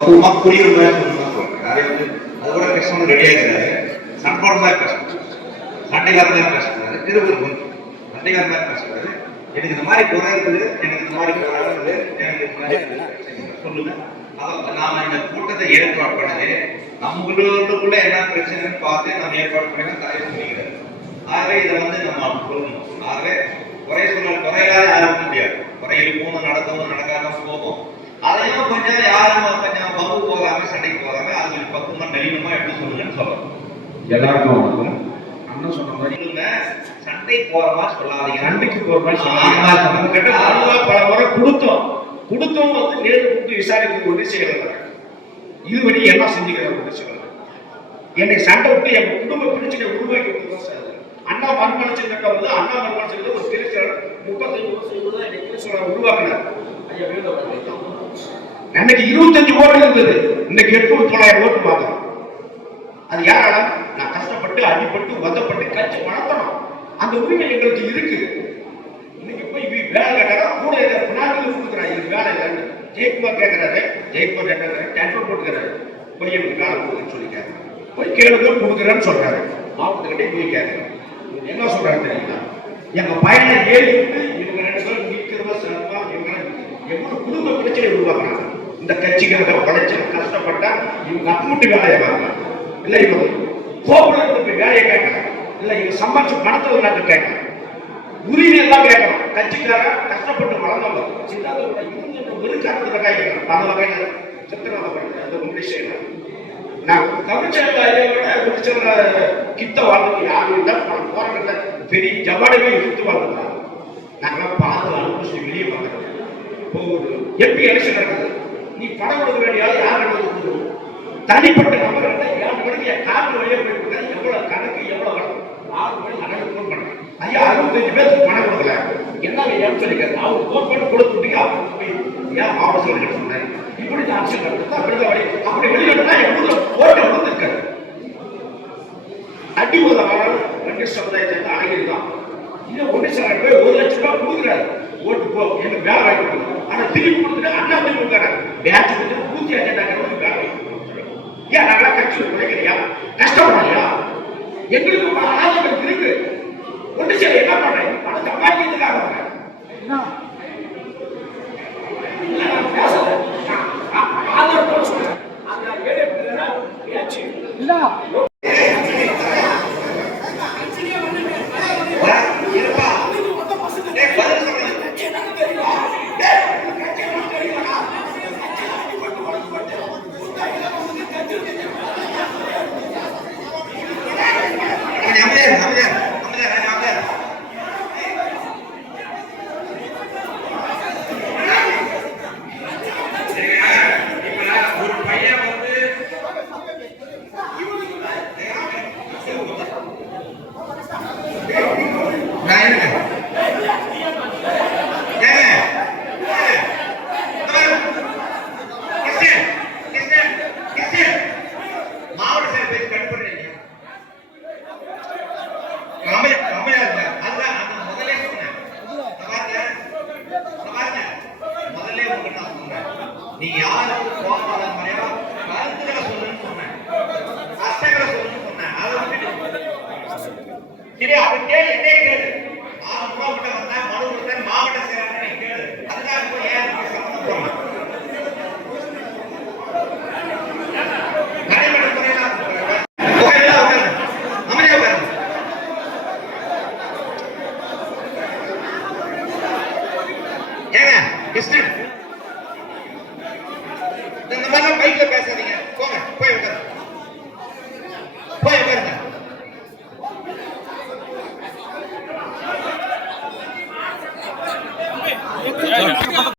புரியுற மாதிரி சொல்றேன். அது கூட கிருஷ்ணன் ரெடி ஆகிறாரு. சண்போட மாதிரி பேசணும், சண்டைக்கார மாதிரி பேசக்கூடாது, திருவள்ளுவர் சண்டைக்கார மாதிரி பேசக்கூடாது. எனக்கு இந்த மாதிரி குறை இருக்குது, எனக்கு இந்த மாதிரி குறை இருக்குது, எனக்கு இந்த மாதிரி சொல்லுங்க. நாம இந்த கூட்டத்தை ஏற்பாடு பண்ணது நம்மளுக்குள்ள என்ன பிரச்சனைன்னு பார்த்து நம்ம ஏற்பாடு பண்ணி தலைவர் சொல்லிக்கிறாரு. ஆகவே இதை நம்ம சொல்லணும். ஆகவே குறை குறையில்லாத யாரும் முடியாது. குறை இருக்கும், நடக்கும், நடக்காம போகும். அதையும் கொஞ்சம் யாரும் கொஞ்சம் பங்கு போகாம சண்டைக்கு போகாம அது பக்குவமா நளினமா எப்படி சொல்லுங்கன்னு சொல்லணும். எல்லாருக்கும் வணக்கம். அண்ணன் சொன்ன மாதிரி சண்டை போற மாதிரி சொல்லாதீங்க, சண்டைக்கு போற மாதிரி சொல்லாதீங்க. கிட்ட பல முறை கொடுத்தோம் நேரு கூப்பிட்டு விசாரிக்க ஒன்று செய்யறாங்க. இதுவரை என்ன செஞ்சுக்கிற ஒன்று செய்யறாங்க. என்னை சண்டை விட்டு என் குடும்ப பிரச்சனை உருவாக்கி விட்டுதான் சார். அண்ணா மறுமலர்ச்சி சட்டம் வந்து அண்ணா மறுமலர்ச்சி ஒரு திருச்சல் 35 வருஷம் என்னை திருச்சலை உருவாக்கினார். ஐயா அன்னைக்கு 25 ஓட்டு இருந்தது, இன்னைக்கு 800-900 ஓட்டு பார்க்கணும். அது யாரால? நான் கஷ்டப்பட்டு அடிப்பட்டு உதப்பட்டு கட்சி வளர்த்தணும். அந்த உரிமை எங்களுக்கு இருக்கு. இன்னைக்கு போய் வேலை கேட்டா கூட பின்னாடி கொடுக்குறாங்க. இது வேலை இல்லைன்னு ஜெயக்குமார் கேட்கிறாரு. ஜெயக்குமார் கேட்கறாரு, டேண்டர் போட்டுக்கிறாரு. போய் எனக்கு வேலை கொடுக்குன்னு சொல்லிக்காரு. போய் கேளுங்க கொடுக்குறேன்னு சொல்றாரு. மாவட்டத்துக்கிட்டே போய் கேட்கறாரு. என்ன சொல்றாரு தெரியுங்களா? எங்க பையனை ஏறி விட்டு இவங்க 2 பேரும் நிற்கிறதா சிறப்பா எவ்வளவு குடும்ப பிரச்சனை உருவாக்குறாங்க. இந்த கட்சிக்காக உழைச்சு கஷ்டப்பட்டா இவங்க அப்புட்டு வேலையை வாங்கலாம், இல்லை இவங்க போக்குவரத்து வேலையை கேட்கலாம், இல்லை இவங்க சம்பாதிச்சு பணத்தை நாட்டு கேட்கலாம், உரிமை எல்லாம் கேட்கலாம். கட்சிக்கார கஷ்டப்பட்டு வளர்ந்தவங்க சின்னதோட இவங்க வெறுக்காரத்துல கேட்கலாம். பல வகையில சித்திரவதை பண்ணுறது அது ஒன்று செய்யலாம். நான் தமிழ்ச்சல கித்த வாழ்க்கை யாரும் இல்லை. போராட்டத்தை பெரிய ஜவாடிமே இழுத்து வாழ்ந்துட்டாங்க. நாங்களாம் பார்த்து அனுப்பிச்சு வெளியே பார்க்குறோம். இப்போ ஒரு எம்பி எலெக்ஷன் நடக்குது, நீ பணம் கொடுக்க வேண்டியாவது யார் கொடுக்கணும்? தனிப்பட்ட நபர்கள் 7 மணிக்கு காவல் வழியாக போயிட்டு எவ்வளவு கணக்கு எவ்வளவு வரும் 6 மணி கணக்கு ஃபோன் பண்ணேன். ஐயா 65 பேருக்கு பணம் கொடுக்கல, என்ன ஏன்னு சொல்லிக்கிறது? அவர் ஃபோன் பண்ணி கொடுத்துட்டீங்க. அவருக்கு போய் ஏன் மாவட்ட சொல்லி சொன்னேன். இப்படி தான் அரசியல் நடக்குது. அப்படிதான் வழி. அப்படி வெளியிட்டா எவ்வளவு ஓட்டு கொடுத்துருக்காரு. அடி ஒரு ஆள் 2 சமுதாயத்தை அழகில் தான். இது 1 லட்சம் பேர் 1 லட்சம் ரூபாய் கொடுக்குறாரு. ஓட்டு போ எனக்கு வேலை வாங்கி கொடுக்கணும். ஆனா திருப்பி கொடுத்துட்டு அண்ணா போய் கொடுக்குறாரு. பேட்ச் கொடுத்து பூர்த்தி ஆகிட்டாங்க. வேலை வாங்கி கொடுக்குறோம். ஏன் நாங்களா கட்சியில் உழைக்கிறியா? கஷ்டப்படலையா? எங்களுக்கு பல ஆதாரம் இருக்கு. ஒன்று சரி என்ன பண்றேன்? பணம் சம்பாதிக்கிறதுக்காக வரேன். ஆதாரத்தோட சொல்றேன். அந்த ஏழை பேச்சு இல்ல நீ யாருக்கு போகாத முறையா கருத்துக்களை சொல்லுன்னு சொன்னேன், கஷ்டங்களை சொல்லுன்னு சொன்னேன். அதை விட்டுட்டு சரி அது கேளு, என்னே கேளு. 6 ரூபா கிட்ட வந்தேன், மனு கொடுத்தேன், மாவட்ட செயலாளர் கேளு. அதுக்காக போய் ஏன் சம்மந்தம் போகணும்? நடைமுறை முறையெல்லாம் அமைதியா உட்காருங்க. ஏங்க கிருஷ்ணன் இந்த மாதிரிலாம் பைக்ல பேசாதீங்க.